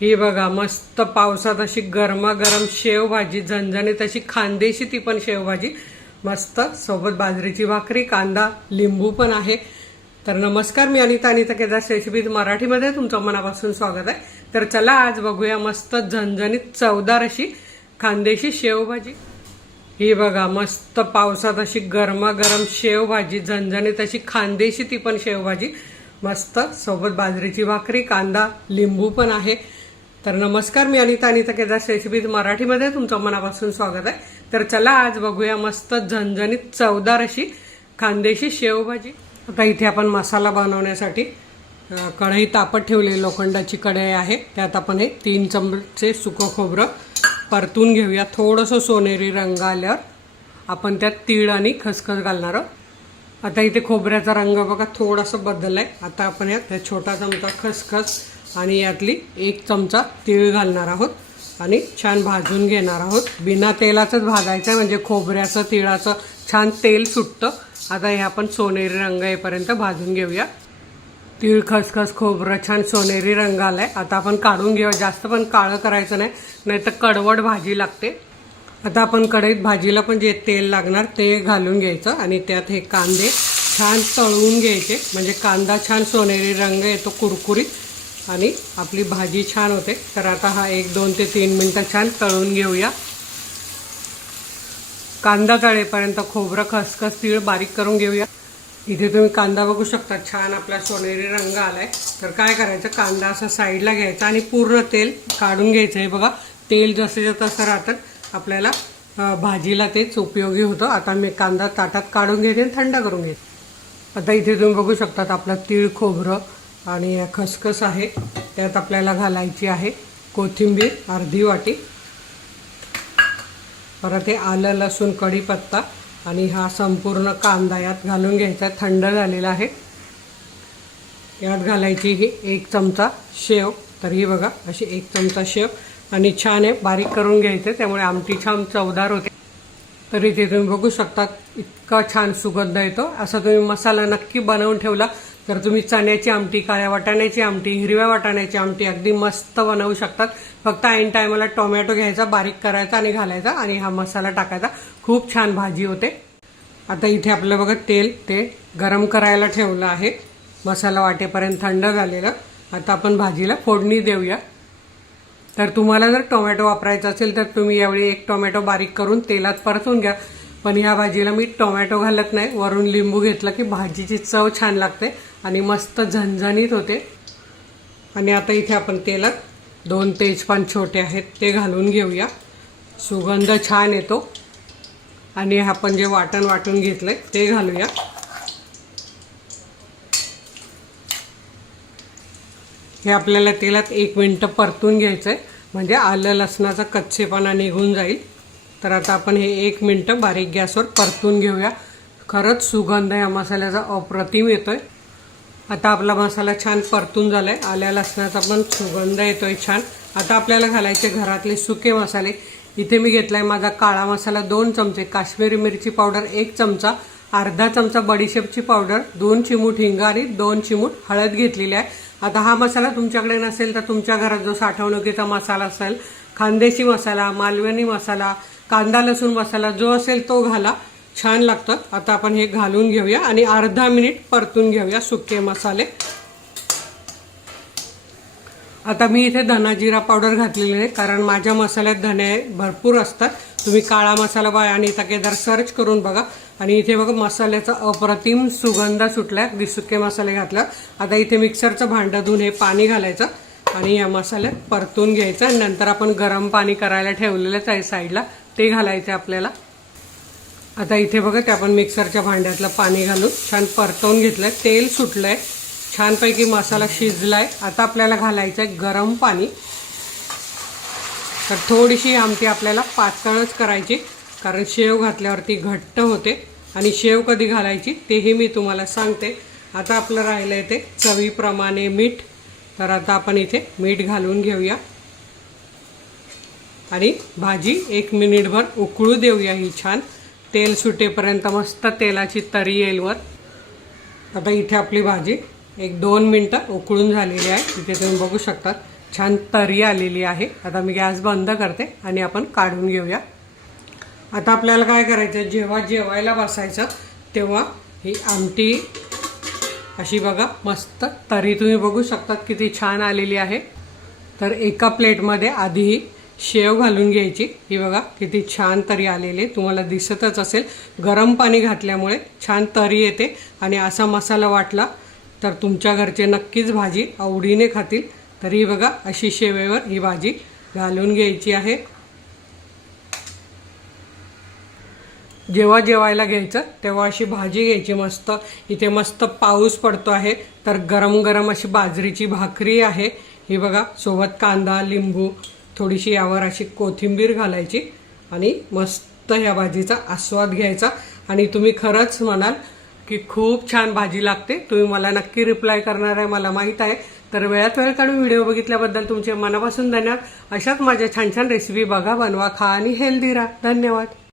ही बघा मस्त पावसात अशी गरमागरम शेवभाजी, झणझणीत अशी खानदेशी ती पण शेवभाजी मस्त, सोबत बाजरीची भाकरी, कांदा, लिंबू पण आहे. तर नमस्कार, मी अनिता केदार रेसिपीज मराठीमध्ये तुमचं मनापासून स्वागत आहे. तर चला आज बघूया मस्त झणझणीत चवदार अशी खानदेशी शेवभाजी. ही बघा मस्त पावसात अशी गरमागरम शेवभाजी, झणझणीत अशी खानदेशी ती पण शेवभाजी मस्त, सोबत बाजरीची भाकरी, कांदा, लिंबू पण आहे. तर नमस्कार, मी अनिता केदार रेसिपीज मराठीमध्ये तुमचं मनापासून स्वागत आहे. तर चला आज बघूया मस्त झणझणीत चवदार अशी खानदेशी शेवभाजी. आता इथे आपण मसाला बनवण्यासाठी कढई तापत ठेवलेली लोखंडाची कढई आहे. त्यात आपण हे 3 चमचे सुकं खोबरं परतून घेऊया. थोडंसं सोनेरी रंग आल्यावर आपण त्यात तीळ आणि खसखस घालणार आहोत. आता इथे खोबऱ्याचा रंग बघा थोडासा बदललाय. आता आपण यात छोटा चमचा खसखस आणि यातली 1 चमचा तीळ घालणार आहोत आणि छान भाजून घेणार आहोत. बिना तेलाचंच भाजायचं आहे, म्हणजे खोबऱ्याचं तिळाचं छान तेल सुटतं. आता हे आपण सोनेरी रंग येईपर्यंत भाजून घेऊया. तीळ, खसखस, खोबरं छान सोनेरी रंग आलाय. आता आपण काढून घेऊया. जास्त पण काळं करायचं नाही, नाहीतर कडवट भाजी लागते. आता आपण कढईत भाजीला पण जे तेल लागणार ते घालून घ्यायचं आणि त्यात हे कांदे छान तळून घ्यायचे, म्हणजे कांदा छान सोनेरी रंग येतो, कुरकुरीत, आणि आपली भाजी छान होते. तर आता हा 1, 2 ते 3 मिनटं छान तळून घेऊया. कांदा तळेपर्यंत खोबरं, खसखस, तीळ बारीक करून घेऊया. इथे तुम्ही कांदा बघू शकता, छान आपला सोनेरी रंग आलाय. तर काय करायचं, कांदा असा साईडला घ्यायचा आणि पूर्ण तेल काढून घ्यायचं. हे बघा तेल जसं तसं राहतं, आपल्याला भाजीला तेच उपयोगी होतं. आता मी कांदा ताटात काढून घेते आणि थंड करून घेते. आता इथे तुम्ही बघू शकता आपला तीळ, खोबरं आणि खसखस आहे. त्यात आपल्याला घालायची आहे कोथिंबीर अर्धी वाटी. परत हे आलं, लसूण, कढीपत्ता आणि हा संपूर्ण कांदा यात घालून घ्यायचा. थंड झालेला आहे. यात घालायची ही 1 चमचा शेव. तर ही बघा अशी 1 चमचा शेव आणि छान आहे बारीक करून घ्यायचं, त्यामुळे आमटी छान चवदार होते. तर इथे तुम्ही बघू शकता इतका छान सुगंध येतो. असा तुम्ही मसाला नक्की बनवून ठेवला तर तुम्ही चण्याची आमटी, काळ्या वाटाण्याची आमटी, हिरव्या वाटाण्याची आमटी अगदी मस्त बनवू शकतात. फक्त ऐन टायमाला टोमॅटो घ्यायचा, बारीक करायचा आणि घालायचा आणि हा मसाला टाकायचा. खूप छान भाजी होते. आता इथे आपलं बघा तेल ते गरम करायला ठेवलं आहे. मसाला वाटेपर्यंत थंड झालेलं. आता आपण भाजीला फोडणी देऊया. तर तुम्हाला जर टोमॅटो वापरायचा असेल तर तुम्ही यावेळी 1 टोमॅटो बारीक करून तेलात परतून घ्या. पण ह्या भाजीला मी टोमॅटो घालत नाही, वरून लिंबू घेतलं की भाजीची चव छान लागते आणि मस्त झणझणीत होते. आणि आता इथे आपण तेलात 2 तेजपान छोटे आहेत ते घालून घेऊया. सुगंध छान येतो. आणि आपण जे वाटून घेतलंय ते घालूया. हे आपल्याला तेलात 1 मिनिट परतून घ्यायचं आहे, म्हणजे आलं लसणाचा कच्चेपणा निघून जाईल. तर आता आपण हे 1 मिनिट बारीक गॅसवर परतून घेऊया. खरंच सुगंध या मसाल्याचा अप्रतिम येतोय. आता आपला मसाला छान परतून झालाय. आल्या लसणाचा पण सुगंध येतोय छान. आता आपल्याला घालायचे घरातले सुके मसाले. इथे मी घेतलाय माझा काळा मसाला 2 चमचे, काश्मीरी मिरची पावडर 1 चमचा, अर्धा चमचा बडीशेपची पावडर, 2 चिमूट हिंग आणि 2 चिमूट हळद घेतलेली आहे. आता हा मसाला तुमच्याकडे नसेल तर तुमच्या घरात जो साठवणुकीचा मसाला असेल, खानदेशी मसाला, मालवणी मसाला, कांदा लसूण मसाला जो असेल तो घाला, छान लागतं. आता आपण हे घालून घेऊया आणि अर्धा मिनिट परतून घेऊया सुके मसाले. आता मी इथे धना जिरा पावडर घातलेली आहे, कारण माझ्या मसाल्यात धने भरपूर असतात. तुम्ही काळा मसाला बाय अनिता केदार सर्च करून बघा. आणि इथे बघा मसाल्याचा अप्रतिम सुगंध सुटलाय अगदी सुके मसाले घातला. आता इथे मिक्सरचं भांडं धुवून हे पाणी घालायचं आणि या मसाल्यात परतून घ्यायचं. आणि नंतर आपण गरम पाणी करायला ठेवलेलंच आहे साईडला, ते घालायचं आपल्याला. आता इथे बघा ते आपण मिक्सरच्या भांड्यातलं पाणी घालून छान परतवून घेतलंय. तेल सुटलंय, छानपैकी मसाला शिजलाय. आता आपल्याला घालायचं आहे गरम पाणी. तर थोडीशी आमटी आपल्याला पातळच करायची, कारण शेव घातल्यावरती घट्ट होते. आणि शेव कधी घालायची तेही मी तुम्हाला सांगते. आता आपलं राहिलं आहे ते चवीप्रमाणे मीठ. तर आता आपण इथे मीठ घालून घेऊया आणि भाजी 1 मिनिटभर उकळू देऊया. ही छान तेल सुटेपर्यंत मस्त तेलाची तरी येईल वर. आता इथे आपली भाजी एक 2 मिनटं उकळून झालेली आहे. तिथे तुम्ही बघू शकता छान तरी आलेली आहे. आता मी गॅस बंद करते आणि आपण काढून घेऊया. आता आपल्याला काय करायचं, जेव्हा जेवायला बसायचं तेव्हा ही आमटी अशी बघा मस्त तरी तुम्ही बघू शकता किती छान आलेली आहे. तर एका प्लेटमध्ये आधी ही शेव घालून घ्यायची. ही बघा किती छान तरी आलेली आहे, तुम्हाला दिसतच असेल. गरम पाणी घातल्यामुळे छान तरी येते आणि असा मसाला वाटला तर तुमच्या घरचे नक्कीच भाजी आवडीने खातील. तर ही बघा अशी शेवेवर ही भाजी घालून घ्यायची आहे. जेव्हा जेवायला घ्यायचं तेव्हा अशी भाजी घ्यायची मस्त. इथे मस्त पाऊस पडतो आहे तर गरम गरम अशी बाजरीची भाकरी आहे. ही बघा सोबत कांदा लिंबू थोडीशी यावर अशी कोथिंबीर घालायची आणि मस्त ह्या भाजीचा आस्वाद घ्यायचा. आणि तुम्ही खरंच म्हणाल की खूप छान भाजी लागते. तुम्ही मला नक्की रिप्लाय करणार आहे मला माहीत आहे. तर वेळात वेळ काढून व्हिडिओ बघितल्याबद्दल तुमचे मनापासून धन्यवाद. अशाच माझ्या छान छान रेसिपी बघा, बनवा, खा आणि हेल्दी राहा. धन्यवाद.